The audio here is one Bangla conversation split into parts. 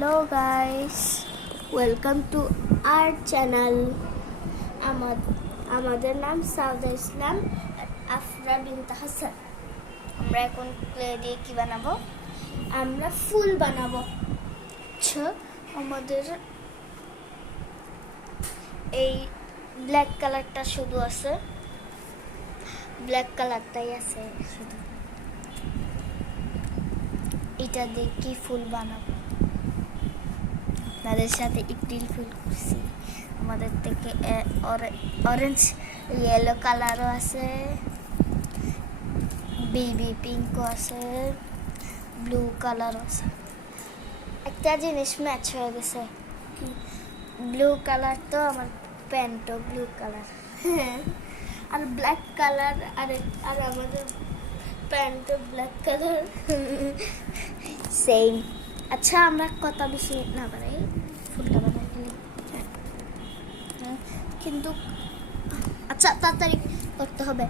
Hello guys, welcome to our channel. আমাদের নাম সাউদা ইসলাম আর আফরা বিনতে হাসান। আমরা এখন ক্লে দিয়ে কি বানাবো? আমরা ফুল বানাবো। আচ্ছা, আমাদের এই ব্ল্যাক কালারটা শুধু আছে, ব্ল্যাক কালারটাই আছে শুধু। এটা দিয়ে কি ফুল বানাবো? আপনাদের সাথে এপ্রিল ফুল করছি। আমাদের থেকে অরেঞ্জ ইয়েলো কালারও আছে, বেবি পিঙ্কও আছে, ব্লু কালারও আছে। একটা জিনিস ম্যাচ হয়ে গেছে, ব্লু কালার তো আমার প্যান্টও ব্লু কালার, আর ব্ল্যাক কালার আর আমাদের প্যান্টও ব্ল্যাক কালার, সেম। আচ্ছা, আমরা কথা বেশি না বানাই, ফুলটা বানাই ফেলি। কিন্তু আচ্ছা, তাড়াতাড়ি করতে হবে,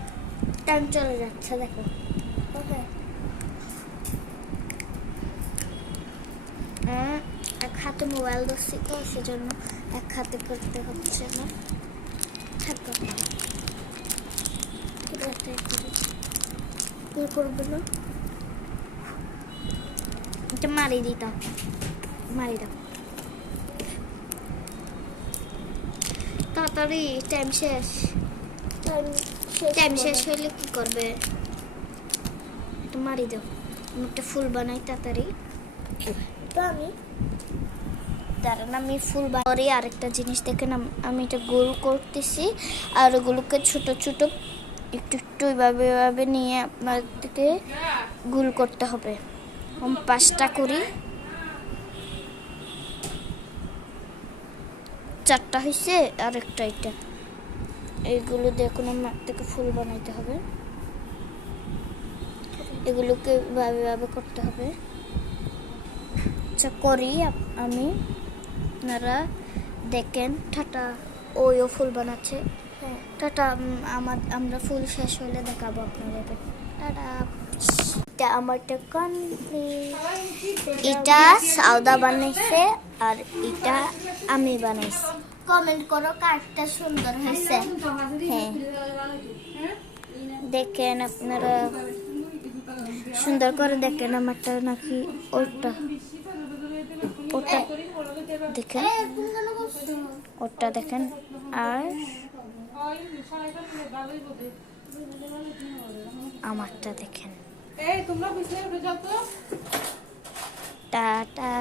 টাইম চলে যাচ্ছে, দেখো। ওকে, এক হাতে মোবাইল ধরছি তো, সেজন্য এক হাতে করতে হচ্ছে না। থাকো, করবে না, এটা মারি দিতাম, মারি দাও তাড়াতাড়ি, টাইম শেষ। টাইম শেষ হইলে কি করবে? মারি দাও, একটা ফুল বানাই তাড়াতাড়ি। তো আমি ফুল বানাই। আরেকটা জিনিস দেখেন, আমি এটা গোল করতেছি, আর ওগুলোকে ছোট ছোট একটু একটু এভাবে নিয়ে আপনাদেরকে গোল করতে হবে। আমি 5টা করি, 4টা হয়েছে, আর একটা এটা। এইগুলো দিয়ে কোনো মাঠ থেকে ফুল বানাইতে হবে, এগুলোকে ভাবে করতে হবে। আচ্ছা, করি আমি, আপনারা দেখেন। টাটা, ওইও ফুল বানাচ্ছে। টাটা, আমরা ফুল শেষ হলে দেখাবো আপনাদের। টাটা। এটা আমারটা কমপ্লিট। এটা সাউদা বানাইছে আর এটা আমি বানাইছি। কমেন্ট করো কারটা সুন্দর হয়েছে। হ্যাঁ, দেখেন আপনারা, সুন্দর করে দেখেন আমারটা নাকি ওটা দেখেন, ওটা দেখেন। আর আমারটা দেখেন। টাটা।